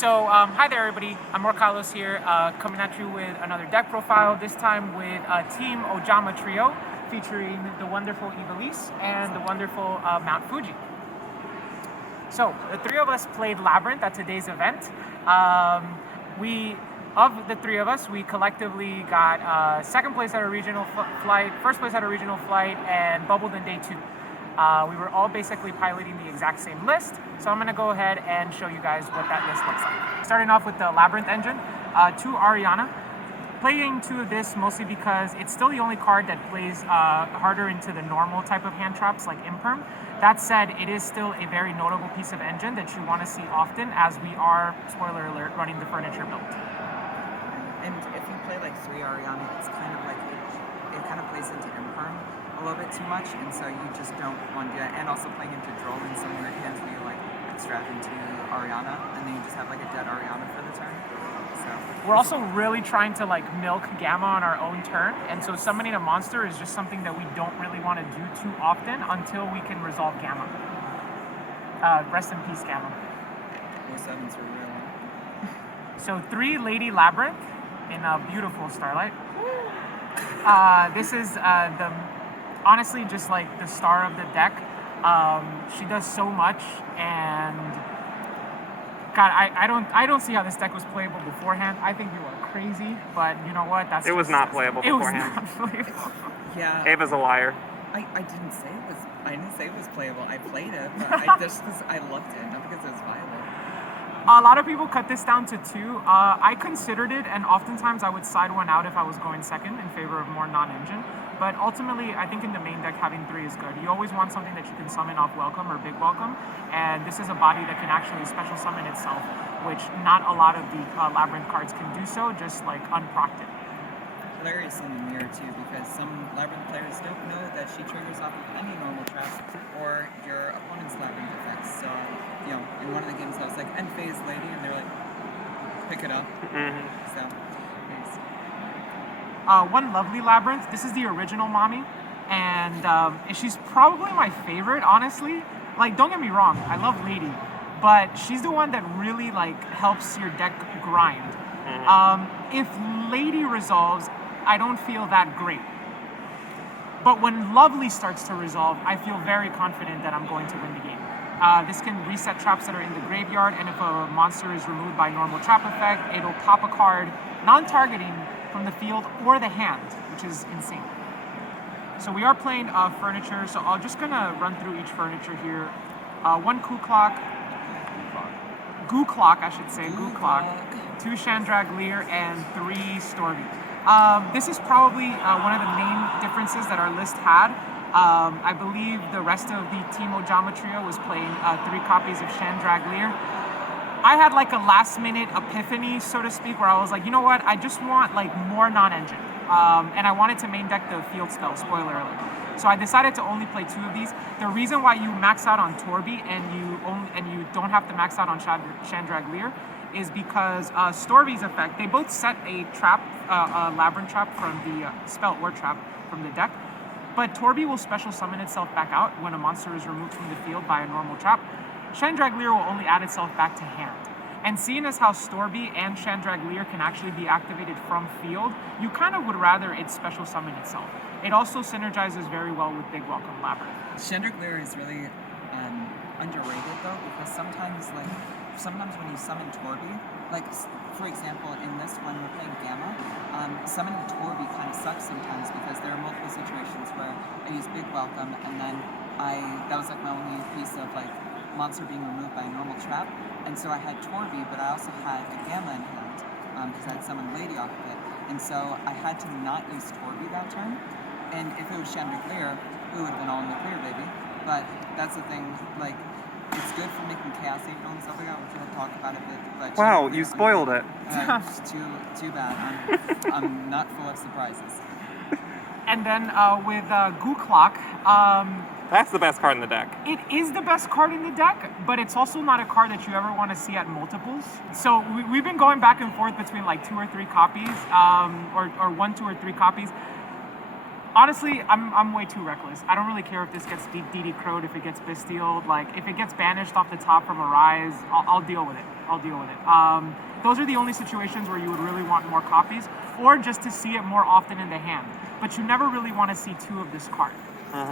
Hi there, everybody. I'm Carlos here, coming at you with another deck profile. This time with Team Ojama Trio, featuring the wonderful Bystials and the wonderful Mount Fuji. So the three of us played Labrynth at today's event. Of the three of us, we collectively got second place at a regional flight, first place at a regional flight, and bubbled in day 2. We were all basically piloting the exact same list, so I'm going to go ahead and show you guys what that list looks like. Starting off with the Labrynth engine, 2 Ariana. Playing 2 of this mostly because it's still the only card that plays harder into the normal type of hand traps like Imperm. That said, it is still a very notable piece of engine that you want to see often, as we are, spoiler alert, running the furniture build. And if you play like 3 Ariana, it's kind of like, it kind of plays into Imperm a little bit too much, and so you just don't want to do that. And also playing into Droll in some weird hands where you like extract into Ariana, and then you just have like a dead Ariana for the turn. So we're also really trying to like milk Gamma on our own turn, and so summoning a monster is just something that we don't really want to do too often until we can resolve Gamma. Rest in peace, Gamma. 4/7s are real. So 3 Lady Labrynth in a beautiful Starlight. This is honestly just like the star of the deck. She does so much, and God, I don't see how this deck was playable beforehand. I think you were crazy, but you know what? It was not playable beforehand. It was not playable. Yeah. Ava's a liar. I didn't say it was playable. I played it, but I loved it, not because it was viable. A lot of people cut this down to 2. I considered it, and oftentimes I would side one out if I was going second in favor of more non-engine. But ultimately, I think in the main deck, having 3 is good. You always want something that you can summon off Welcome or Big Welcome, and this is a body that can actually special summon itself, which not a lot of the Labrynth cards can do so, just like unprocced it. Hilarious in the mirror too, because some Labrynth players don't know that she triggers off of any normal trap or your opponent's Labrynth effects. So, you know, in one of the games I was like, end phase lady, and they're like, pick it up. So, nice. One lovely Labrynth. This is the original mommy, and she's probably my favorite, honestly. Like, don't get me wrong, I love Lady, but she's the one that really like helps your deck grind. If Lady resolves, I don't feel that great. But when Lovely starts to resolve, I feel very confident that I'm going to win the game. This can reset traps that are in the graveyard, and if a monster is removed by normal trap effect, it'll pop a card non-targeting from the field or the hand, which is insane. So we are playing furniture, so I'm just gonna run through each furniture here. 1 Goo Clock, I should say, Goo Clock, 2 Chandragleer, and 3 Stormy. This is probably one of the main differences that our list had. I believe the rest of the Team Ojama Trio was playing 3 copies of Chandragleer. I had like a last minute epiphany, so to speak, where I was like, you know what, I just want like more non-engine. And I wanted to main deck the field spell, spoiler alert. So I decided to only play 2 of these. The reason why you max out on Torby and you don't have to max out on Chandragleer is because Storby's effect, they both set a trap, a Labrynth trap from the spell or trap from the deck, but Torby will special summon itself back out when a monster is removed from the field by a normal trap. Chandragleer will only add itself back to hand. And seeing as how Storby and Chandragleer can actually be activated from field, you kind of would rather it special summon itself. It also synergizes very well with Big Welcome Labrynth. Chandragleer is really underrated though, because sometimes when you summon Torby, like for example in this one we're playing Gamma, summoning Torby kind of sucks sometimes because there are multiple situations where I use Big Welcome and then that was like my only piece of like monster being removed by a normal trap, and so I had Torby, but I also had a Gamma in hand because I had summoned Lady off of it, and so I had to not use Torby that turn. And if it was Chandragleer, it would have been all in the clear, baby. But that's the thing, like, it's good for making Chaos Angel and stuff like that, which we'll talk about a bit. But wow, you spoiled it. Too bad. I'm not full of surprises. And then with Goo Clock, that's the best card in the deck. it is the best card in the deck, but it's also not a card that you ever want to see at multiples. So we've been going back and forth between like 2 or 3 copies, or 1, 2, or 3 copies. Honestly, I'm way too reckless. I don't really care if this gets DD Crowed, if it gets Bystialed. Like, if it gets banished off the top from a Rise, I'll deal with it. I'll deal with it. Those are the only situations where you would really want more copies, or just to see it more often in the hand. But you never really want to see 2 of this card.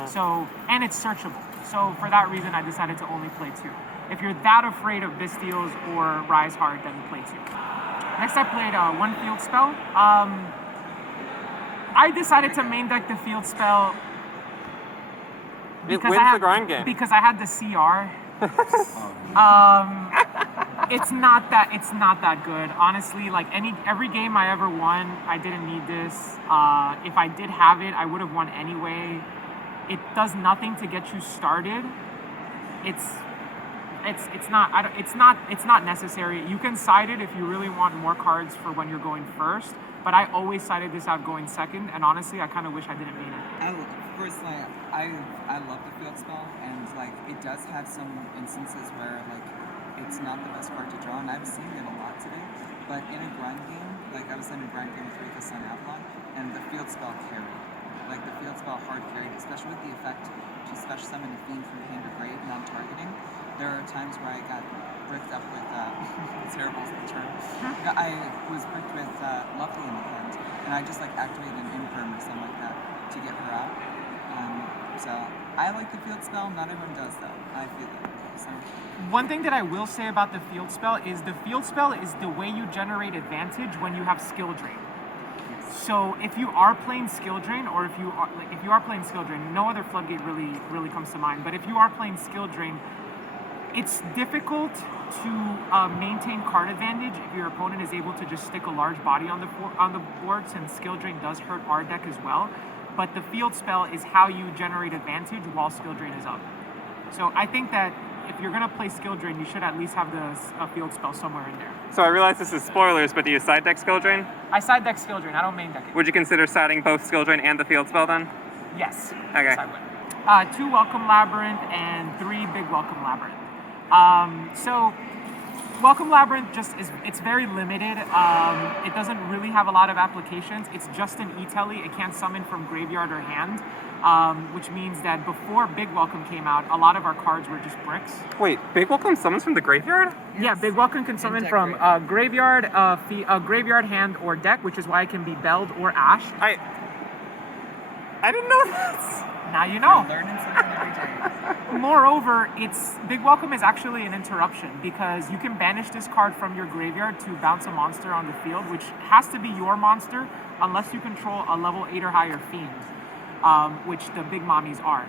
So, and it's searchable. So for that reason, I decided to only play 2. If you're that afraid of Bystials or Rise Hard, then play 2. Next, I played 1 field spell. I decided to main deck the field spell It wins the grind game. because I had the CR. It's not that good, honestly. Like every game I ever won, I didn't need this. If I did have it, I would have won anyway. It does nothing to get you started. It's not necessary. You can side it if you really want more cards for when you're going first. But I always sided this out going second, and honestly, I kind of wish I didn't mean it. Personally, I love the field spell, and like it does have some instances where like it's not the best card to draw, and I've seen it a lot today. But in a grind game, like I was in a grind game with Rika Sun Avalon, and the field spell carried. Like the field spell hard carried, especially with the effect to special summon a fiend from hand or grave, non-targeting. There are times where I got bricked up with terrible term. I was bricked with Lovely in the hand, and I just like activated an imperm or something like that to get her out. So I like the field spell. Not everyone does though. I feel it. So. One thing that I will say about the field spell is the field spell is the way you generate advantage when you have skill drain. So if you are playing skill drain, or if you are playing skill drain, no other floodgate really comes to mind. But if you are playing skill drain, it's difficult to maintain card advantage if your opponent is able to just stick a large body on the board, since skill drain does hurt our deck as well. But the field spell is how you generate advantage while skill drain is up. So I think that if you're gonna play skill drain, you should at least have the field spell somewhere in there. So I realize this is spoilers, but do you side deck skill drain? I side deck skill drain. I don't main deck it. Would you consider siding both skill drain and the field spell then? Yes. Okay. Yes, I would. 2 Welcome Labrynth and 3 Big Welcome Labrynth. So Welcome Labrynth it's very limited. It doesn't really have a lot of applications. It's just an E-Telly. It can't summon from graveyard or hand, which means that before Big Welcome came out, a lot of our cards were just bricks. Wait, Big Welcome summons from the graveyard? Yes. Yeah, Big Welcome can summon from graveyard, graveyard, hand, or deck, which is why it can be Belled or Ashed. I didn't know this. Now you know. You're learning something every day. Moreover, Big Welcome is actually an interruption, because you can banish this card from your graveyard to bounce a monster on the field, which has to be your monster unless you control a level 8 or higher fiend, which the big mommies are,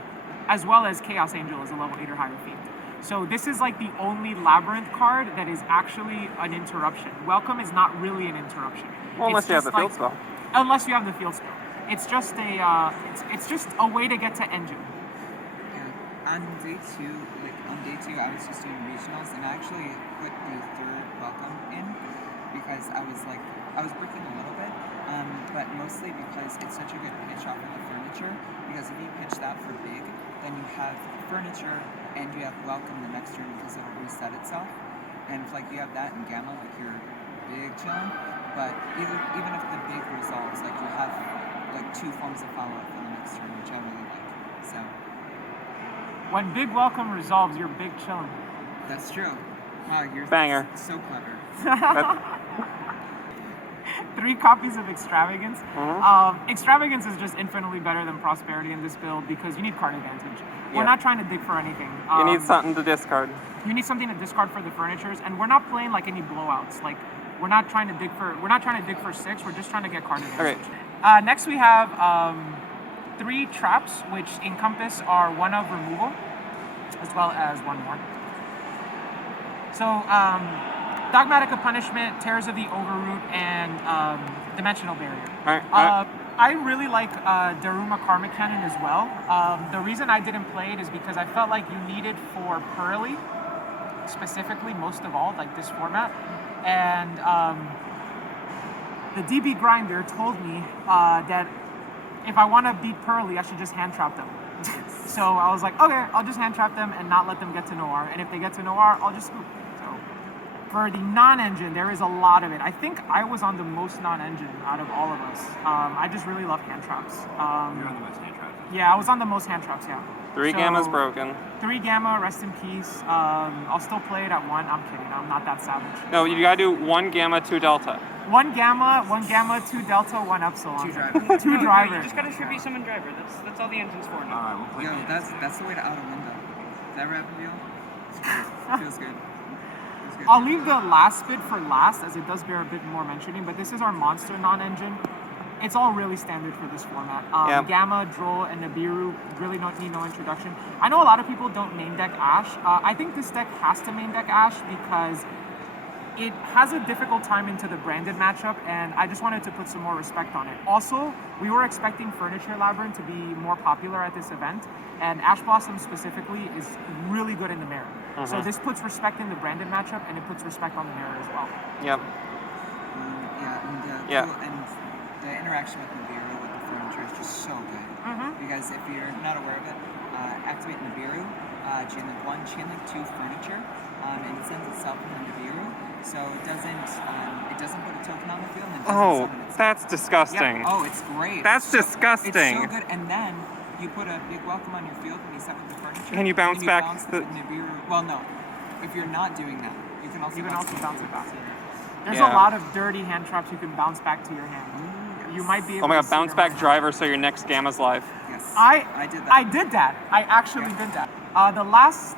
as well as Chaos Angel is a level 8 or higher fiend. So this is like the only Labrynth card that is actually an interruption. Welcome is not really an interruption. Well, unless you have the field spell. Unless you have the field spell. It's just a way to get to engine. Yeah. On day two, I was just doing regionals, and I actually put the 3rd welcome in because I was bricking a little bit, but mostly because it's such a good pitch off of the furniture. Because if you pitch that for big, then you have furniture and you have welcome the next turn because it'll reset itself. And if you have that in gamma, you're big chilling. But even if the big resolves, you have 2 forms of follow-up for the next turn, which I really like. So when Big Welcome resolves, you're big chilling. that's true. Wow, you're Banger. so clever. 3 copies of Extravagance. Extravagance is just infinitely better than Prosperity in this build because you need card advantage. We're not trying to dig for anything. You need something to discard. You need something to discard for the furnitures, and we're not playing any blowouts. We're not trying to dig for 6. We're just trying to get card advantage. Okay. Next we have 3 traps, which encompass our 1 of removal, as well as 1 more. So, Dogmatic of Punishment, Tears of the Overroot, and Dimensional Barrier. All right. I really like Daruma Karmic Cannon as well. The reason I didn't play it is because I felt like you needed for Pearly, specifically, most of all, this format. And the DB Grinder told me that if I want to beat Pearly, I should just hand trap them. So I was like, okay, I'll just hand trap them and not let them get to Noir. And if they get to Noir, I'll just scoop. So for the non-engine, there is a lot of it. I think I was on the most non-engine out of all of us. I just really love hand traps. You're on the most hand traps. Yeah, I was on the most hand traps, yeah. 3 So, Gamma's broken. 3 Gamma, rest in peace. I'll still play it at 1. I'm kidding, I'm not that savage. No, you gotta do 1 Gamma, 2 Delta. 1 Gamma, 2 Delta, 1 Epsilon. 2 driver. 2 No, driver. you just gotta tribute summon driver. That's all the engine's for now. Alright, we'll play Yo, Kaijus. that's the way to out a window. That rap deal? It's good. Feels good. Feels good. I'll leave the last bit for last, as it does bear a bit more mentioning, but this is our monster non-engine. It's all really standard for this format. Yep. Gamma, Droll, and Nibiru really don't need no introduction. I know a lot of people don't main deck Ash. I think this deck has to main deck Ash because it has a difficult time into the branded matchup, and I just wanted to put some more respect on it. Also, we were expecting Furniture Labrynth to be more popular at this event, and Ash Blossom specifically is really good in the mirror. So this puts respect in the branded matchup, and it puts respect on the mirror as well. Yep. Yeah, Yeah. and the interaction with Nibiru with the furniture is just so good. Because if you're not aware of it, activate Nibiru, chain link 1, chain link 2 furniture, and it sends itself in the Nibiru, so it doesn't put a token on the field and it doesn't Oh, summon itself. that's disgusting. Oh, it's great. That's It's disgusting. It's so good, and then you put a big welcome on your field when you set with the furniture. Can you bounce back bounce the- Nibiru. Well, no. If you're not doing that, you can also You can bounce also it. bounce it back. There's Yeah. a lot of dirty hand traps you can bounce back to your hand. You might be able Oh my to god, see bounce your back hand. driver so your next Gamma's live. Yes. I did that. I did that. I actually did that. The last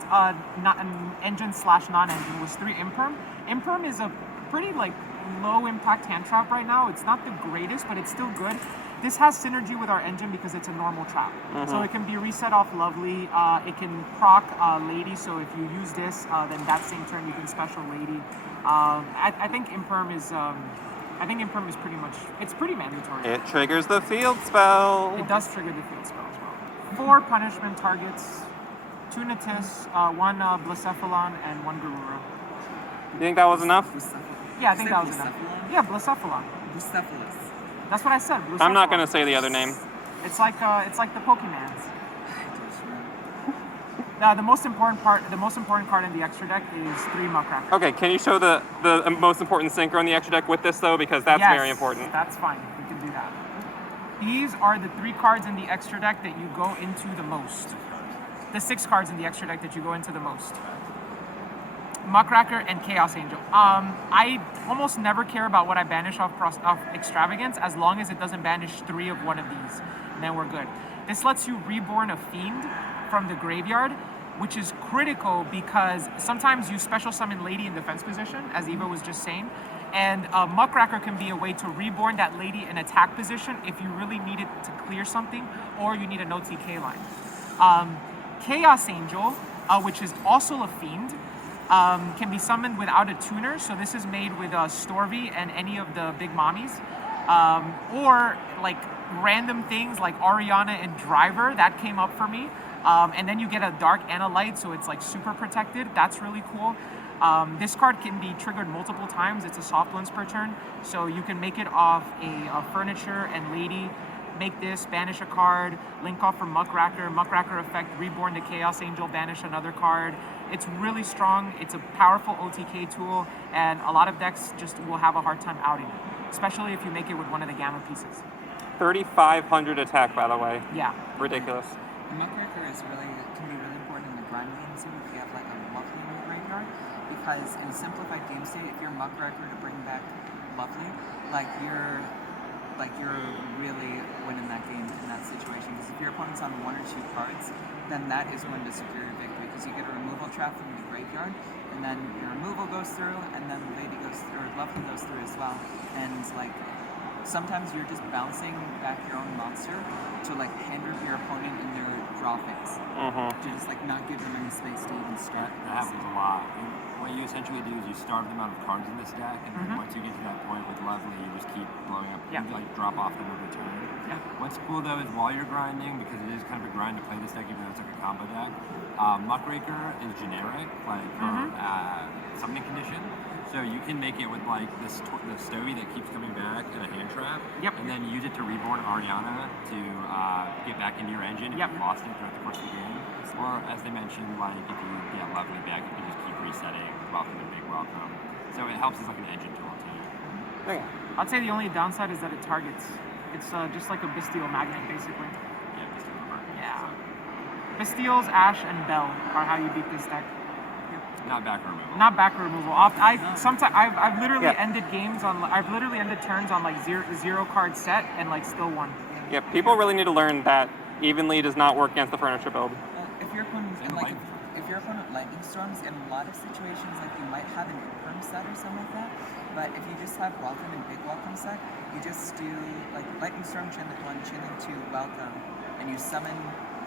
engine / non-engine was 3 Imperm. Imperm is a pretty like low impact hand trap right now. It's not the greatest, but it's still good. This has synergy with our engine because it's a normal trap. So it can be reset off Lovely. It can proc Lady, so if you use this, then that same turn you can special Lady. I think Imperm is pretty much, it's pretty mandatory. It triggers the field spell. It does trigger the field spell as well. 4 punishment targets, 2 Natis, 1 Blacephalon, and 1 Garura. You think that was enough? Yeah, I think Say that was enough. Blacephalon? Yeah, Blacephalon. Bucephalus. That's what I said. I'm not Blacephalon. gonna say the other name. It's like the Pokemans. The most important card in the extra deck is 3 Muckracker. Okay, can you show the most important synchro on the extra deck with this though? Because that's Yes, very important. That's fine. We can do that. These are the 3 cards in the extra deck that you go into the most. The 6 cards in the extra deck that you go into the most. Muckracker and Chaos Angel. I almost never care about what I banish off Extravagance as long as it doesn't banish 3 of one of these, and then we're good. This lets you reborn a Fiend from the graveyard, which is critical because sometimes you special summon Lady in defense position, as Eva was just saying, and Muckracker can be a way to reborn that Lady in attack position if you really need it to clear something or you need a no TK line. Chaos Angel, which is also a Fiend, can be summoned without a tuner, so this is made with Storvy and any of the big mommies. Or like random things like Ariana and Driver, that came up for me. And then you get a Dark and a Light, so it's like super protected. That's really cool. This card can be triggered multiple times. It's a soft once per turn, so you can make it off a Furniture and Lady. Make this, banish a card, link off from Muckracker, Muckracker effect, reborn the Chaos Angel, banish another card. It's really strong, it's a powerful OTK tool, and a lot of decks just will have a hard time outing it, especially if you make it with one of the Gamma pieces. 3,500 attack, by the way. Yeah. Ridiculous. Muckracker can be really important in the grind game too if you have like a Lovely in the graveyard, because in simplified game state, if you're Muckracker to bring back Lovely, you're really winning that game in that situation. Because if your opponent's on 1 or 2 cards, then that is when to secure your victory. Because you get a removal trap from the graveyard, and then your removal goes through, and then Lady goes through, or Lovely goes through as well. And like sometimes you're just bouncing back your own monster to like hinder your opponent in their draw phase. To just like not give them any space to even start. That happens a lot. What you essentially do is you starve the amount of cards in this deck, and then once you get to that point with Lovely, you just keep blowing up. Yeah. You like drop off them every turn. Yeah. What's cool though is while you're grinding, because it is kind of a grind to play this deck, even though it's like a combo deck. Muckraker is generic, like summoning condition. So you can make it with like the Stovey that keeps coming back and a hand trap. Yep. And then use it to reborn Ariana to get back into your engine if Yep. you've lost it throughout the course of the game. Or as they mentioned, like if you get Lovely back, you can just keep resetting, welcome and big welcome. So it helps as like an engine tool too. Okay. I'd say the only downside is that it targets. It's just like a Bystial magnet, basically. Yeah, just a rubber. Bystials, Ash, and Bell are how you beat this deck. Not back removal. Not back removal. I've literally ended games on. I've literally ended turns on like zero card set and like still won. Yeah, people really need to learn that evenly does not work against the furniture build. If your opponent if your opponent lightning storms, in a lot of situations, like you might have an imperm set or something like that. But if you just have welcome and big welcome set, you just do like lightning storm, chain link 1, chain link 2, welcome, and you summon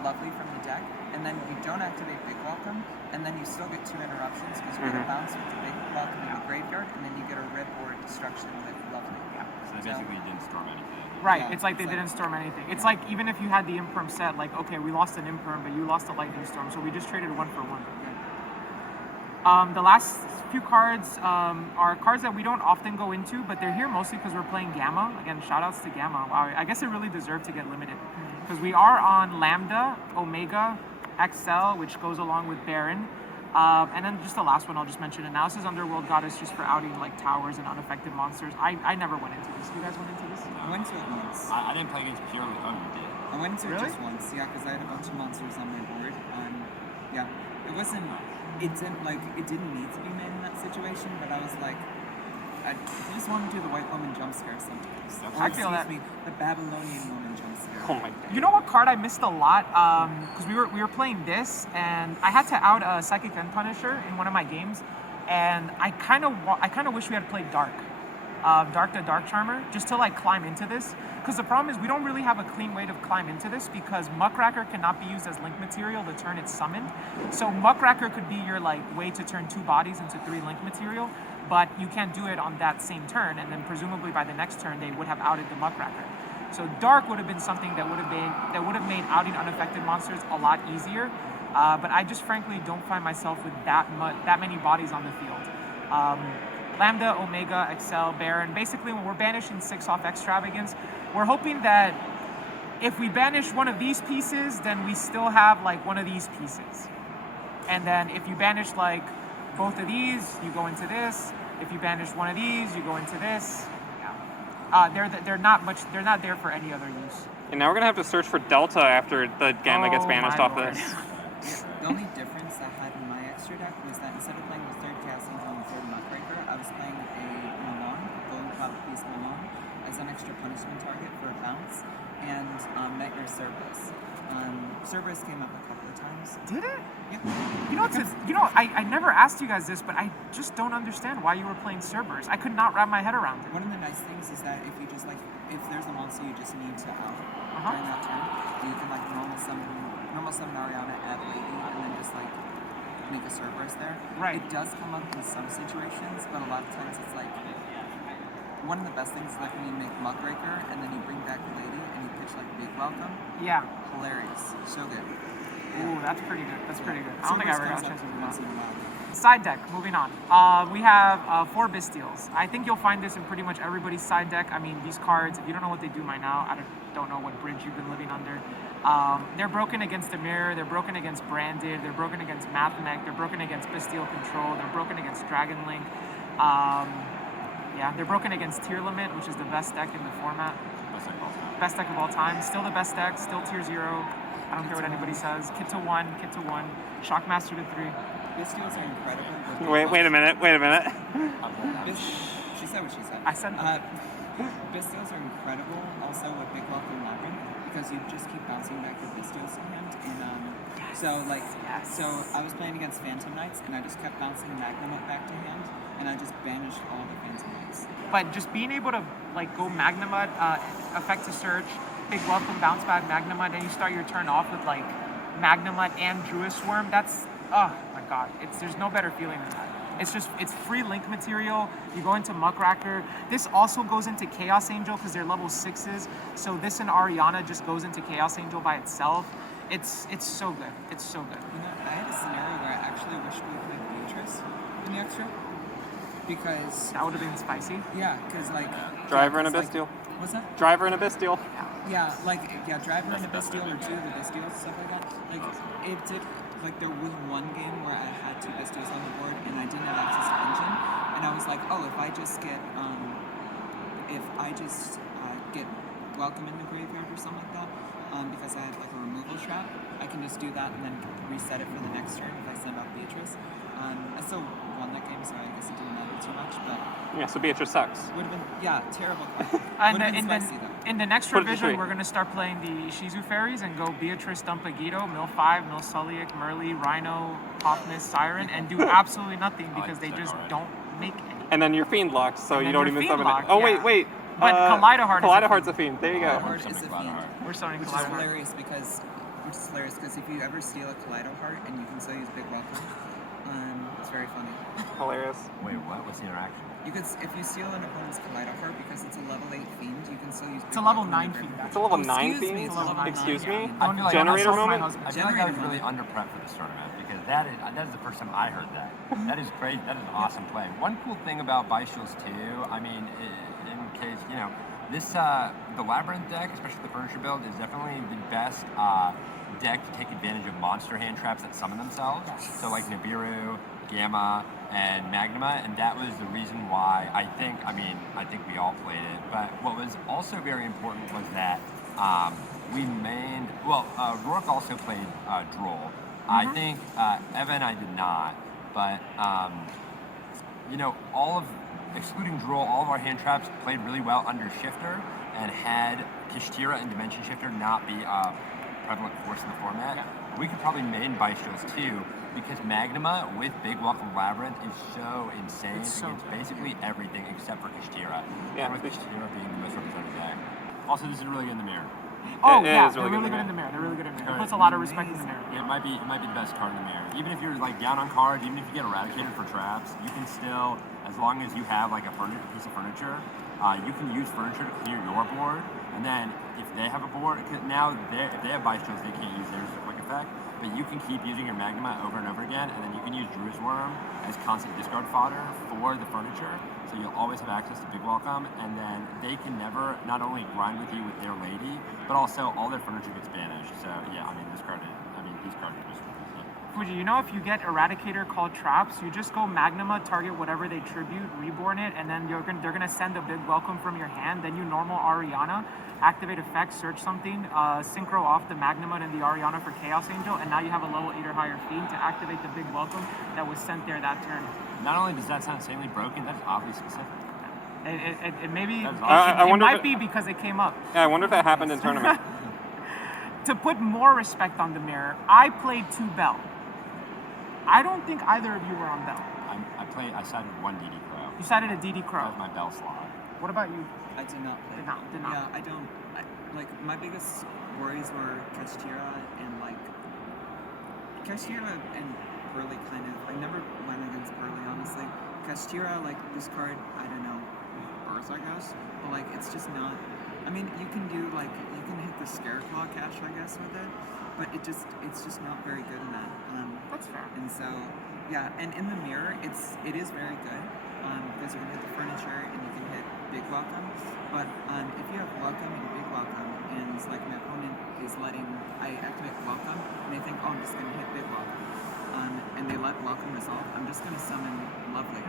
lovely from the deck, and then you don't activate big welcome, and then you still get 2 interruptions because you get a bounce with the big welcome in the graveyard, and then you get a rip or a destruction with lovely. So basically you didn't storm anything. Right, Yeah, it's like they didn't storm anything. It's like even if you had the imperm set, like okay, we lost an imperm, but you lost a lightning storm, so we just traded 1 for 1. The last few cards are cards that we don't often go into, but they're here mostly because we're playing Gamma. Again, shoutouts to Gamma. Wow, I guess it really deserved to get limited because we are on Lambda, Omega, XL, which goes along with Baron. And then just the last one, I'll just mention Analysis Underworld Goddess, just for outing like towers and unaffected monsters. I never went into this. You guys went into this? I went to it once. I didn't play against purely. Oh, you did. I went to it Really? just once, yeah, because I had a bunch of monsters on my board. Yeah, it wasn't. It didn't need to be made in that situation, but I was like, I just want to do the white woman jump scare sometimes. I feel that. Me, the Babylonian woman jump scare. Oh my god. You know what card I missed a lot? Because we were playing this, and I had to out a Psychic End Punisher in one of my games, and I kind of wish we had played Dark, Dark the Dark Charmer, just to like climb into this. Because the problem is we don't really have a clean way to climb into this because Muckracker cannot be used as link material the turn it's summoned. So Muckracker could be your like way to turn 2 bodies into 3 link material, but you can't do it on that same turn, and then presumably by the next turn they would have outed the Muckracker. So Dark would have been something that would have made outing unaffected monsters a lot easier. But I just frankly don't find myself with that many bodies on the field. Lambda, Omega, XL, Baron. Basically, when we're banishing 6 off Extravagance, we're hoping that if we banish one of these pieces, then we still have like one of these pieces. And then if you banish like both of these, you go into this. If you banish one of these, you go into this. They're not there for any other use. And now we're gonna have to search for Delta after the Gamma gets Oh banished my off lord. this. The only difference I had in my extra deck was that instead of playing the 3rd Chaos Angel and the 3rd Muckraker, I was playing a Malon, Golden Cloud Beast Malon, as an extra punishment target for a bounce, and Nightmare Cerberus. Cerberus came up a couple of times. Did it? Yeah. I never asked you guys this, but I just don't understand why you were playing Cerberus. I could not wrap my head around it. One of the nice things is that if you just like, if there's a monster you just need to out during that turn, you can like normal summon Ariana, add Lady, and then just like make a Cerberus there. Right. It does come up in some situations, but a lot of times it's like, one of the best things is like when you make Muckraker and then you bring back Lady and you pitch like Big Welcome. Yeah. Hilarious. So good. Ooh, that's pretty good. That's pretty good. I don't think I ever got a chance to do once that. in a while. Side deck, moving on. We have 4 Bystials. I think you'll find this in pretty much everybody's side deck. I mean, these cards, if you don't know what they do by now, I don't know what bridge you've been living under. They're broken against the Mirror, they're broken against Branded, they're broken against Mathmech, they're broken against Bystial Control, they're broken against Dragon Link. They're broken against Tearlament, which is the best deck in the format. Best deck of all time. Still the best deck, still tier 0. I don't care what anybody says. Kit to 1, Shockmaster to 3. Bystials are incredible. Wait a minute. She said what she said. I said Bystials are incredible also with Big Welcome Labrynth because you just keep bouncing back your Bystials in hand. And so I was playing against Phantom Knights and I just kept bouncing Magnamut back to hand and I just banished all the Phantom Knights. But just being able to like go Magnamut, effect to search, Big Welcome, bounce back Magnamut, and you start your turn off with like Magnamut and Druid Swarm, that's, oh my god, there's no better feeling than that. It's free link material. You go into Muckracker. This also goes into Chaos Angel because they're level 6s. So this and Ariana just goes into Chaos Angel by itself. It's so good. It's so good. You know, I had a scenario where I actually wished we played Beatrice in the extra because That would have been spicy. yeah, because like Driver and a like- Bystial. What's that? Driver and a Bystial. Yeah, Driver and a Bystial or 2 of the Bystials, stuff like that. Like, it did, like, there was one game where I had 2 Bystials on the board and I didn't have access to engine, and I was like, oh, if I just get Welcome in the graveyard or something like that, because I had, like, a removal trap, I I can just do that and then reset it for the next turn if I send off Beatrice. I still won that game, so I guess it didn't matter too much, but Yeah, so Beatrice sucks. would have been, terrible play. And Would have been in, spicy though. in the next Put it this revision, way. we're going to start playing the Shizu Fairies and go Beatrice, Dumpagido, Mill 5, Mill Suliak, Merly, Rhino, Hoffness, Siren, and do absolutely nothing because they just don't make any. And then you're fiend locked, so And you then don't you're even fiend summon it. locked, Oh, yeah. wait. But Kaleidoheart is a Kaleidoheart's a fiend. There you go. Kaleidoheart is a Something fiend. We're starting Which is Kaleidoheart. hilarious because if you ever steal a Kaleidoheart and you can still use Big Welcome, it's very funny. Hilarious. Wait, what? What's the interaction? You could, if you steal an opponent's Kaleidoheart because it's a level 8 fiend, you can still use. It's a Big level Welcome 9 in your fiend. graveyard. It's a level 9 Excuse me, fiend? it's a level 9 Excuse me? fiend. I feel like Generator Don't moment? insult my I feel like I was Generator really under prep for this tournament because that is the first time I heard that. That is great. That is an awesome play. One cool thing about Bystials too, I mean, in case this the Labrynth deck, especially the furniture build, is definitely the best deck to take advantage of monster hand traps that summon themselves. So like Nibiru, Gamma, and Magnuma, and that was the reason why I think we all played it. But what was also very important was that Rourke also played Droll. I think Evan I did not, but excluding Droll, all of our hand traps played really well under Shifter, and had Kishtira and Dimension Shifter not be a prevalent force in the format, we could probably main Bystials too, because Magnuma with Big Welcome Labrynth is so insane against basically everything except for Kishtira. Yeah. With Kishtira being the most represented deck. Also, this is really good in the mirror. Oh, It yeah, is they're really really good good in the mirror. They're really good in the mirror. It Alright. puts a lot of respect in the mirror. It might be the best card in the mirror. Even if you're like down on cards, even if you get eradicated for traps, you can still, as long as you have like a piece of furniture, you can use furniture to clear your board. And then if they have a board, if they have Bystials, they can't use theirs as a quick effect. But you can keep using your Magnuma over and over again, and then you can use Druid's Worm as constant discard fodder for the furniture. So you'll always have access to Big Welcome, and then they can never not only grind with you with their lady, but also all their furniture gets banished. So yeah, these cards are just Fuji, if you get Eradicator called traps, you just go Magnuma, target whatever they tribute, reborn it, and then they're gonna send a Big Welcome from your hand. Then you normal Ariana, activate effect, search something, synchro off the Magnuma and the Ariana for Chaos Angel, and now you have a level 8 or higher fiend to activate the Big Welcome that was sent there that turn. Not only does that sound insanely broken, that's oddly specific. It maybe That's it, awesome. I it wonder if might be because it came up. Yeah, I wonder if that happened in tournament. To put more respect on the mirror, I played 2 Bell. I don't think either of you were on Bell. I sided one DD Crow. You sided a DD That Crow. was my Bell slot. What about you? I did not play. Did not. Yeah, I don't. My biggest worries were Kashtira and Kashtira and Burley kind of. I never went against Burley, honestly. Kashtira, this card, I don't know, Earth, I guess. But it's just not. I mean, you can do you can hit the Scareclaw cache, I guess, with it, but it's just not very good in that. That's fair. And so, yeah, and in the mirror, it is very good because you can hit the furniture and you can hit Big Welcome. But if you have Welcome and Big Welcome, and my opponent is I activate Welcome, and they think, oh, I'm just gonna hit Big Welcome, and they let Welcome resolve, I'm just gonna summon Lovely.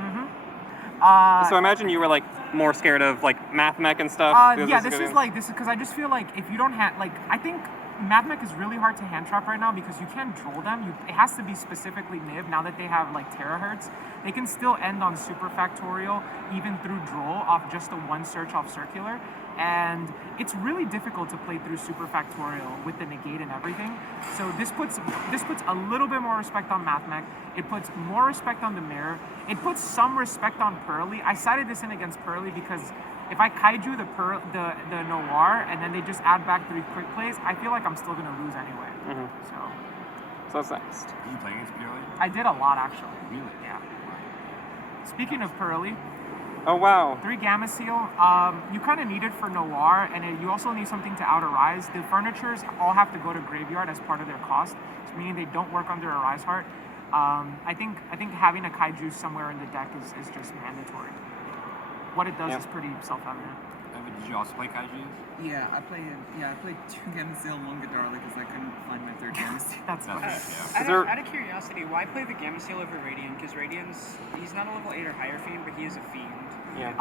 So I imagine you were more scared of Math Mech and stuff. Yeah, this is because I just feel like if you don't have I think Math Mech is really hard to hand trap right now because you can't droll them. It has to be specifically Niv. Now that they have Terahertz, they can still end on Super Factorial even through droll off just a 1 search off Circular. And it's really difficult to play through Super Factorial with the negate and everything. So this puts a little bit more respect on Math Mech. It puts more respect on the mirror. It puts some respect on Pearly. I sided this in against Pearly because if I Kaiju the Noir and then they just add back 3 quick plays, I feel like I'm still gonna lose anyway. So that's next. Did you play against Purely? I did a lot actually. Really? Yeah. Speaking of Pearly, Oh wow. 3 Gamma Seal, you kind of need it for Noir, and you also need something to out-arise. The furnitures all have to go to Graveyard as part of their cost, meaning they don't work under Arise Heart. I think having a Kaijus somewhere in the deck is just mandatory. What it does is pretty self-evident. Did you also play Kaijus? Yeah, I played 2 Gamma Seal and 1 Godar because I couldn't find my 3rd Gamma Seal. That's fine. Out of curiosity, why play the Gamma Seal over Radiant? Because Radiant's, he's not a level 8 or higher fiend, but he is a fiend. Yeah.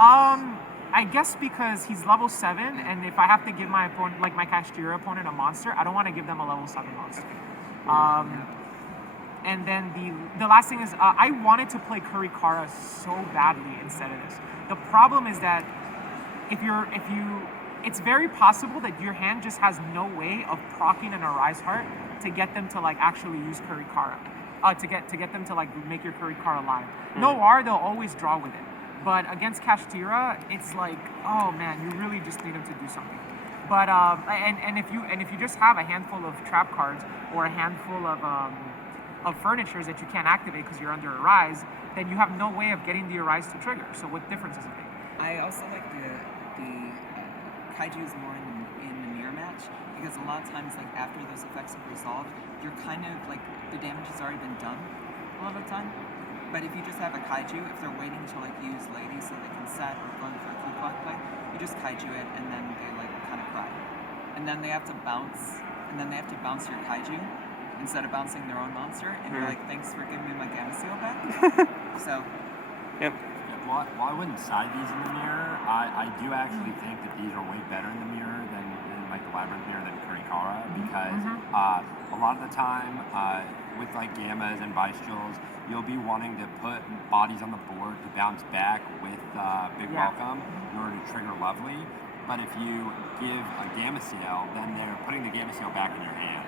I guess because he's level 7, and if I have to give my opponent, my Kashtira opponent, a monster, I don't want to give them a level 7 monster. And then the last thing is I wanted to play Kurikara so badly instead of this. The problem is that it's very possible that your hand just has no way of proccing an Arise Heart to get them to like actually use Kurikara, to get them to like make your Kurikara live. No R, they'll always draw with it, but against Kashtira, it's like, oh man, you really just need them to do something. But and if you just have a handful of trap cards or a handful of furnitures that you can't activate because you're under Arise, then you have no way of getting the Arise to trigger. So what difference does it make? I also like the Kaijus more in the mirror match, because a lot of times, like after those effects are resolved, you're kind of like the damage has already been done a lot of the time. But if you just have a Kaiju, if they're waiting to like use Lady so they can set or going for a Q clock play, you just Kaiju it and then they like kind of cry, and then they have to bounce, your Kaiju instead of bouncing their own monster, and you're like, thanks for giving me my Gamma Seal back. So. Yep. While I wouldn't side these in the mirror, I do actually think that these are way better in the mirror than like the Labrynth mirror than Kurikara, because a lot of the time with like Gammas and Bystials, you'll be wanting to put bodies on the board to bounce back with Big Welcome in order to trigger Lovely. But if you give a Gamma Seal, then they're putting the Gamma Seal back in your hand.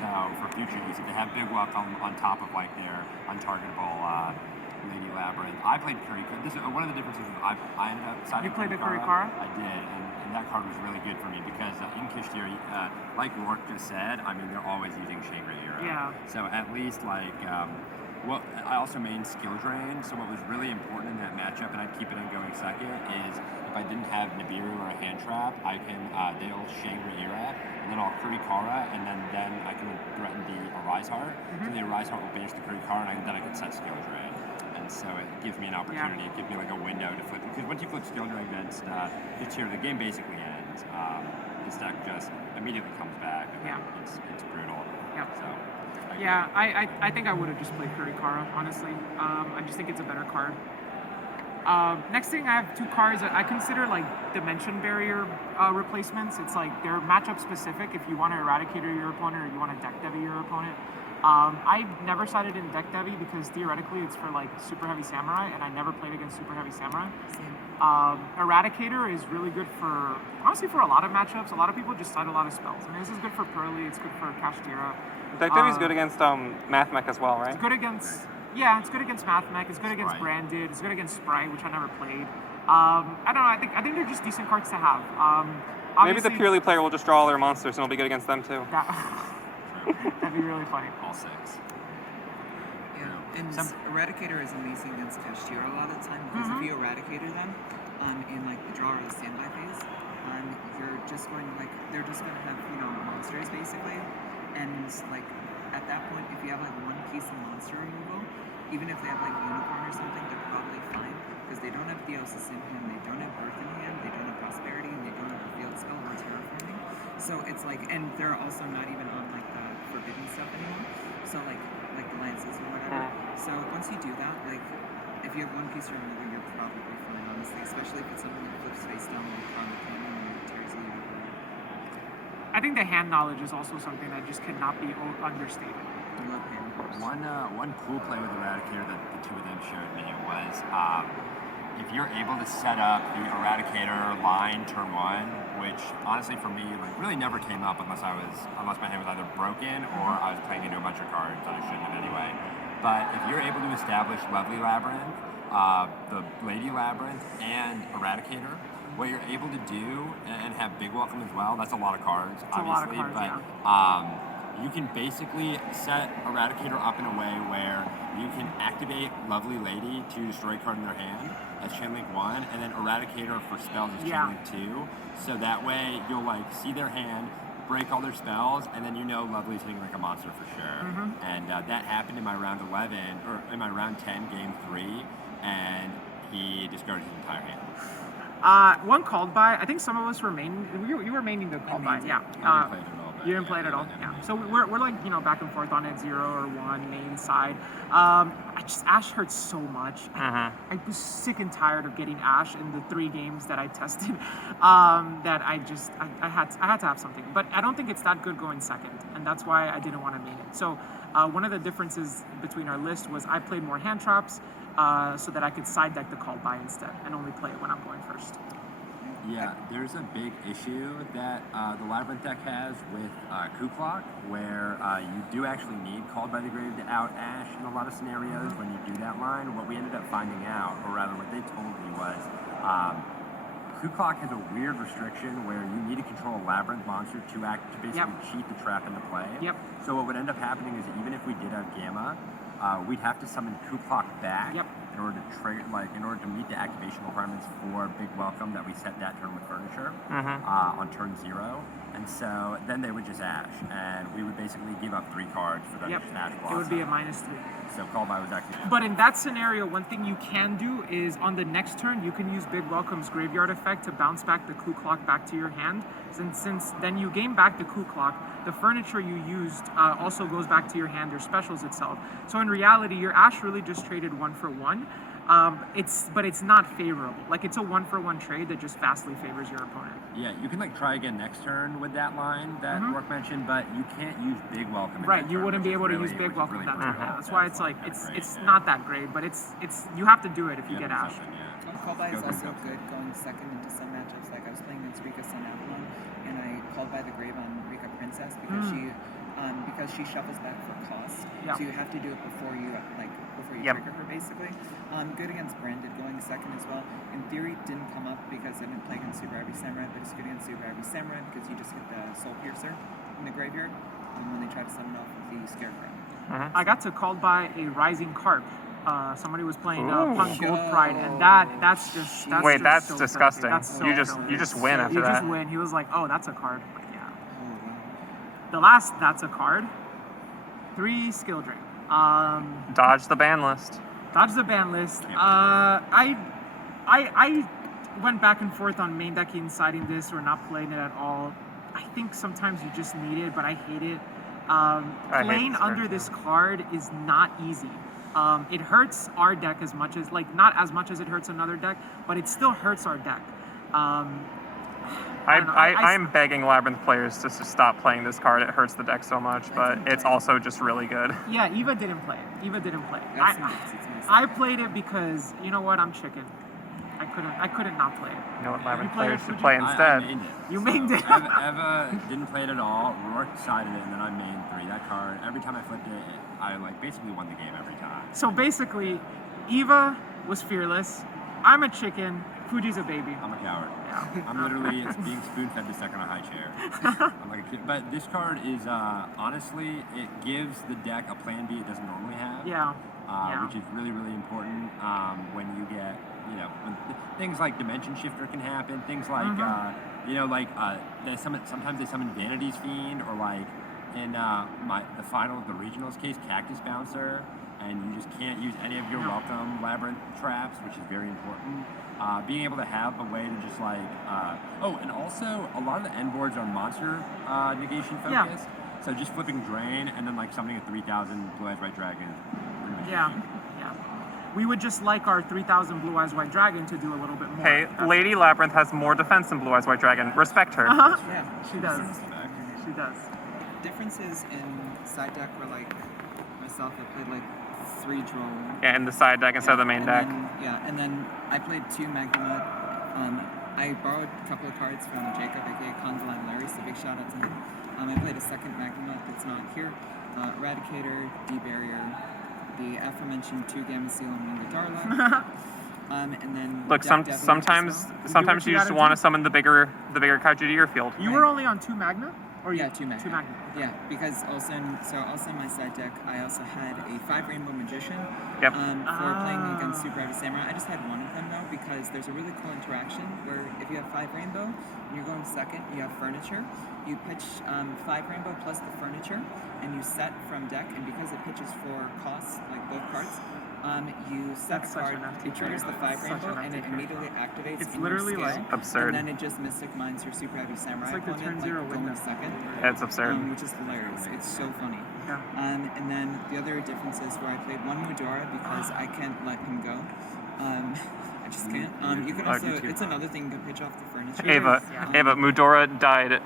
So for future use, if they have Big Welcome on top of like their untargetable Lady Labrynth. I played Kurikara. This is one of the differences. I ended up siding. You played the Kurikara. I did, and that card was really good for me because in Kashtira, like Rourke just said, I mean they're always using Shangri-Ira. Yeah. So at least like, well, I also main skill drain. So what was really important in that matchup, and I'd keep it in going second, is if I didn't have Nibiru or a hand trap, I can they'll Shangri-Ira, and then I'll Kurikara, and then I can threaten the Arise Heart. So the Arise Heart will banish the Kurikara, and then I can set skill drain. And so it gives me an opportunity, it gives me like a window to flip, because once you flip skill drain against the tier, the game basically ends. This deck just immediately comes back, and it's brutal. Yeah. So, I think I would have just played Kurikara, honestly. I just think it's a better card. Next thing, I have two cards that I consider like Dimension Barrier replacements. It's like they're matchup specific if you want to Eradicator your opponent or you want to deck Devi your opponent. I never sided in deck Devi because theoretically it's for like Super Heavy Samurai, and I never played against Super Heavy Samurai. Eradicator is really good for, honestly, for a lot of matchups. A lot of people just side a lot of spells. I mean, this is good for Pearly, it's good for Kashtira. Deck Devi's good against Mathmech as well, right? It's good against, it's good against Mathmech, it's good against Branded, it's good against Sprite, which I never played. I don't know, I think they're just decent cards to have. Maybe the Purely player will just draw all their monsters and it'll be good against them too. That'd be really funny. all six. Yeah, and Eradicator is amazing against Kashtira a lot of the time, because if you Eradicator them in like the draw or the standby phase, you're just going to like, they're just going to have, monsters basically, and like at that point, if you have like one piece of monster removal, even if they have like Unicorn or something, they're probably fine, because they don't have Theosis in hand, they don't have Birth in hand, they don't have Prosperity, and they don't have a Field Spell or Terraforming. So it's like, and they're also not even on like the forbidden stuff anymore. So like the lances or whatever. So once you do that, like if you have one piece of removal, you're probably fine, honestly. Especially if it's something that flips face down like Karma Cannon and tears you. I think the hand knowledge is also something that just cannot be understated. I love hand knowledge. One cool play with Eradicator that the two of them showed me was if you're able to set up the Eradicator line turn one, which honestly for me like really never came up unless my hand was either broken or I was playing into a bunch of cards that I shouldn't have anyway. But if you're able to establish Lovely Labrynth, the Lady Labrynth, and Eradicator, what you're able to do, and have Big Welcome as well, that's a lot of cards, obviously, you can basically set Eradicator up in a way where you can activate Lovely Lady to destroy a card in their hand as Chain Link 1, and then Eradicator for spells as Chain Link 2. So that way you'll like see their hand, break all their spells, and then Lovely's hitting like a monster for sure. And that happened in my round 11, or in my round 10, game 3, and he discarded his entire hand. One called by, I think some of us were you were maining the called by, I played it a little bit. it. You didn't play it at all? Yeah. So we're like, back and forth on it, 0 or 1, main side. Ash hurts so much. I was sick and tired of getting Ash in the 3 games that I tested, that I had to have something. But I don't think it's that good going second, and that's why I didn't want to main it. So one of the differences between our list was I played more hand traps, so that I could side deck the call by instead and only play it when I'm going first. Yeah, there's a big issue that the Labrynth deck has with Coup Clock, where you do actually need Called by the Grave to out Ash in a lot of scenarios when you do that line. What we ended up finding out, or rather what they told me was, Coup Clock has a weird restriction where you need to control a Labrynth monster to basically cheat the trap into play. So what would end up happening is that even if we did have Gamma, we'd have to summon Coup Clock back in order to trigger, in order to meet the activation requirements for Big Welcome that we set that turn with Furniture on turn 0. And so then they would just Ash, and we would basically give up 3 cards for them to just Ash Blossom. It would be a -3. So Call by was actually. But in that scenario, one thing you can do is on the next turn, you can use Big Welcome's Graveyard Effect to bounce back the Coup Clock back to your hand. Since then you gain back the Coup Clock, the furniture you used also goes back to your hand or specials itself. So in reality, your Ash really just traded 1 for 1. But it's not favorable. Like, it's a 1-for-1 trade that just vastly favors your opponent. Yeah, you can try again next turn with that line that Rourke mentioned, but you can't use Big Welcome. Right, you wouldn't be able to use Big Welcome that turn. That's why it's like it's not that great, but it's you have to do it if you get Ash. Call by is also good going second into some matchups. Like I was playing against Rika Sun Avalon, and I called by the grave on Rika Princess because she shuffles back for cost. So you have to do it before you trigger her basically. Good against Branded going second as well. In theory, didn't come up because I didn't play against Super Heavy Samurai, but it's good against Super Heavy Samurai because you just hit the Soul Piercer in the graveyard when they try to summon off the Scarecrow. I got to called by a Rising Carp. Somebody was playing Punk Gold Pride, and that's just so disgusting. That's so you just win after that. You just win. He was like, oh, that's a card. Like, yeah. The last that's a card. 3 skill drain. Dodge the ban list. Dodge the ban list. I went back and forth on main decking, siding this or not playing it at all. I think sometimes you just need it, but I hate it. Playing under this card is not easy. It hurts our deck as much as, not as much as it hurts another deck, but it still hurts our deck. I'm begging Labrynth players to stop playing this card. It hurts the deck so much, but it's also just really good. Yeah, Eva didn't play it. I played it because, you know what, I'm chicken. I couldn't not play it. You know what Labrynth players should play instead? You mained it. Eva didn't play it at all. Rourke decided it, and then I mained 3. That card, every time I flipped it, I basically won the game every time. So basically, Eva was fearless. I'm a chicken. Fuji's a baby. I'm a coward. Yeah. I'm literally being spoon-fed the second on high chair. I'm like a kid. But this card is, honestly, it gives the deck a plan B it doesn't normally have. Which is really, really important when you get, when things like Dimension Shifter can happen, things like, sometimes they summon Vanity's Fiend, or in the final of the regionals case, Cactus Bouncer, and you just can't use any of your welcome Labrynth traps, which is very important. Being able to have a way to just and also a lot of the end boards are monster negation focused. So just flipping Drain and then summoning a 3000 Blue Eyes White Dragon. We would just like our 3000 Blue Eyes White Dragon to do a little bit more. Hey, Lady Labrynth has more defense than Blue Eyes White Dragon. Respect her. Yeah, she does. She does. Differences in side deck were myself, I played 3 Droll. Yeah, in the side deck instead of the main deck. And then I played 2 Magnemite. I borrowed a couple of cards from Jacob, aka Condolan Larry, so big shout out to him. I played a second Magnemite that's not here. Eradicator, D-Barrier, the aforementioned 2 Gamma Seal and 1 Darla. And then look, sometimes you just want to summon the bigger Kaiju to your field. You were only on 2 Magna? Or 2 Magna. Yeah, because also in my side deck, I also had a 5 Rainbow Magician for playing against Super Heavy Samurai. I just had one of them though, because there's a really cool interaction where if you have 5 Rainbow and you're going second, you have Furniture. You pitch 5 Rainbow plus the Furniture, and you set from deck. And because it pitches for costs, both cards, You set That's a such card, an FT it triggers the player. 5 Such rainbow, an and FT it player. immediately activates It's in literally your scale, like absurd. and then it just Mystic Mines your Super Heavy Samurai It's like the opponent, turn zero like, go in window. a second. It's absurd. Which is hilarious. It's so funny. Yeah. And then the other difference is where I played one Mudora because I can't let him go. I just can't. You can also, it's another thing to pitch off the furniture. Ava, Mudora died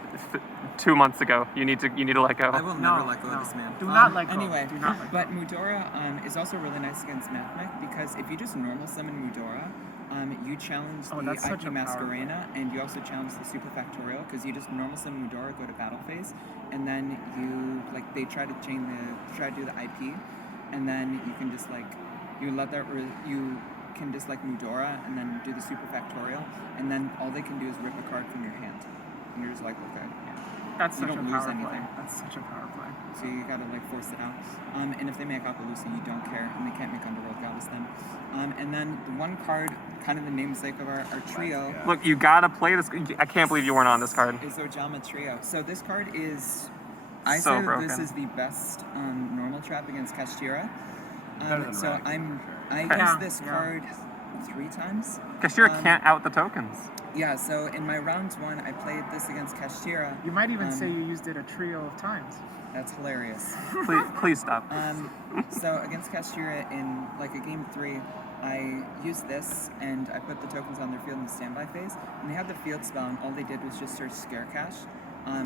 2 months ago. You need to let go. I will never let go of this man. Do not let go. Anyway, Do not let go. but Mudora is also really nice against Mathmech because if you just normal summon Mudora, you challenge the that's such IP a power Masquerena, and you also challenge the Super Factorial because you just normal summon Mudora, go to battle phase, and then you they try to do the IP, and then you can just you let that you can just Mudora and then do the Super Factorial, and then all they can do is rip a card from your hand, and you're just like, okay. That's You such a don't lose power play. anything. That's such a power play. So you gotta force it out. And if they make Appaloosa, you don't care, and they can't make Underworld Goddess then. And then the one card, kind of the namesake of our trio, Look, you gotta play this. I can't believe you weren't on this card. is Ojama Trio. So this card is, I So say that broken. this is the best normal trap against Kashtira. Better than So Red. I Yeah, used this yeah. card 3 times. Kashira can't out the tokens. Yeah, so in my round 1, I played this against Kashtira. You might even say you used it a trio of times. That's hilarious. Please stop. So against Kashtira in a game 3, I used this and I put the tokens on their field in the standby phase, and they had the field spell, and all they did was just search Scare Cache,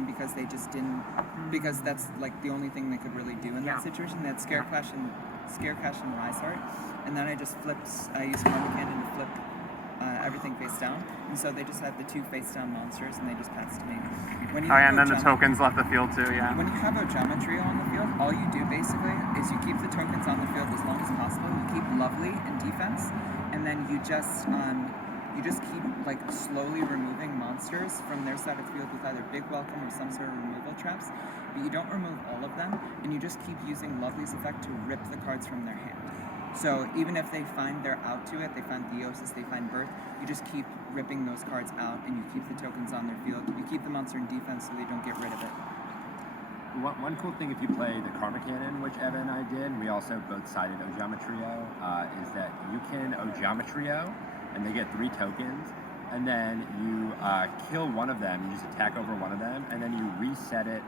because they just didn't, because that's the only thing they could really do in that situation. They had Scare Cache and Rise Heart, and then I just I used Karma Cannon to flip everything face down, and so they just had the 2 face down monsters, and they just passed to me. When you Oh yeah, have and then the Ojama- tokens left the field too. Yeah. When you have Ojama Trio on the field, all you do basically is you keep the tokens on the field as long as possible. You keep Lovely in defense, and then you just keep slowly removing monsters from their side of the field with either Big Welcome or some sort of removal traps. But you don't remove all of them, and you just keep using Lovely's effect to rip the cards from their hand. So even if they find they're out to it, they find Theosis, they find Birth, you just keep ripping those cards out, and you keep the tokens on their field. You keep the monster in defense so they don't get rid of it. One cool thing if you play the Karma Cannon, which Eva and I did, and we also both sided Ojama Trio, is that you can Ojama Trio, and they get 3 tokens, and then you kill one of them, you just attack over one of them, and then you reset it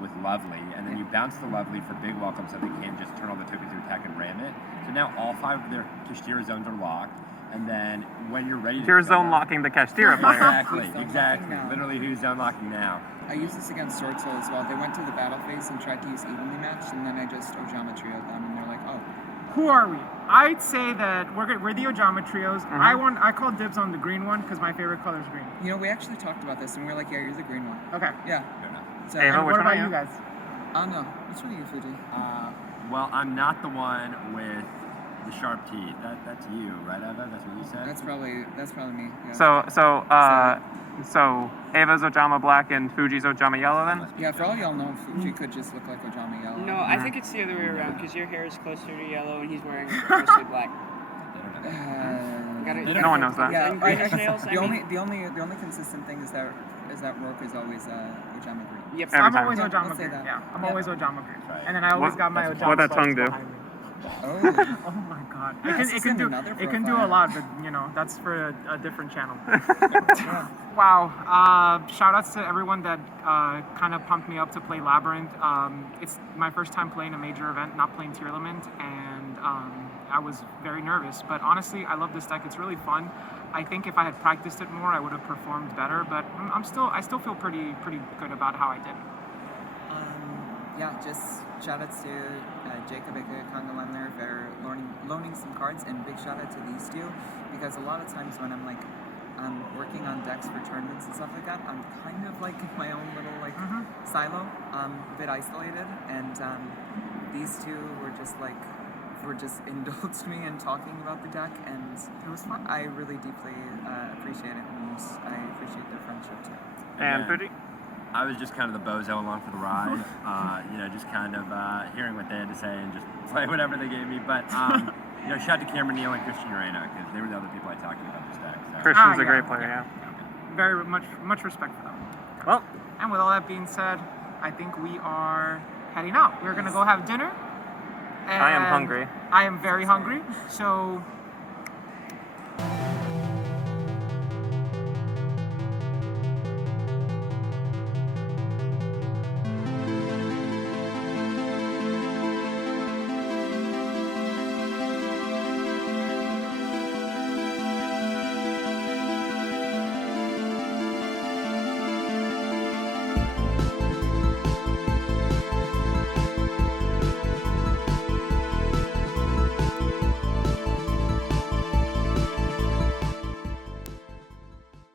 with Lovely, and then you bounce the Lovely for Big Welcome so they can't just turn all the tokens to attack and ram it. So now all 5 of their Kashtira zones are locked, and then when you're ready to You're kill zone them- locking the Kashtira player. Who's zone Exactly. locking now? Literally who's zone locking now. I used this against Sword Soul as well. They went to the battle phase and tried to use evenly matched, and then I just Ojama Trio them, and they're like, oh. Who are we? I'd say that we're the Ojama Trios. I call dibs on the green one because my favorite color is green. You know, we actually talked about this, and we were like, yeah, you're the green one. Okay. Yeah. So, Ava, And which what one are about you? you guys? no. Which one are you, Fuji? Well, I'm not the one with the sharp teeth. That's you, right, Eva? That's what you said? That's probably me. Yeah. So Ava's Ojama black and Fuji's Ojama yellow then? Yeah, for all y'all know, Fuji could just look like Ojama Yellow. No, I think it's the other way around because your hair is closer to yellow and he's wearing mostly black. No one knows that. Yeah, And greenish nails. the only consistent thing is that Rourke is always Ojama green. Yep. Every I'm time. always Yeah, Ojama let's say green. that. Yeah, I'm Yeah. always Ojama green. Right. And then I always got my What'd Ojama that buttons tongue do? behind me. Oh. Oh my god. Yeah, this It is can in do another it can do a profile. lot, but that's for a different channel. Yeah. Wow. Shout outs to everyone that kind of pumped me up to play Labrynth. It's my first time playing a major event, not playing Tearlament, and I was very nervous. But honestly, I love this deck. It's really fun. I think if I had practiced it more, I would have performed better. But I still feel pretty good about how I did. Yeah, just shout outs to Jacob aka Congo Lemler for loaning some cards, and big shout out to these two, because a lot of times when I'm working on decks for tournaments and stuff like that, I'm kind of in my own little silo, a bit isolated, and these two were just indulged me in talking about the deck, and It was fun. I really deeply appreciate it, and I appreciate their friendship too. And Yeah. Fuji? I was just kind of the bozo along for the ride, just kind of hearing what they had to say and just play whatever they gave me. But, shout out to Cameron Neal and Christian Urena, because they were the other people I talked to about this deck. So. Christian's a yeah, great player, yeah. yeah. Very much respect for them. Well, And with all that being said, I think we are heading out. We're gonna go have dinner. I am and hungry. I am very hungry. So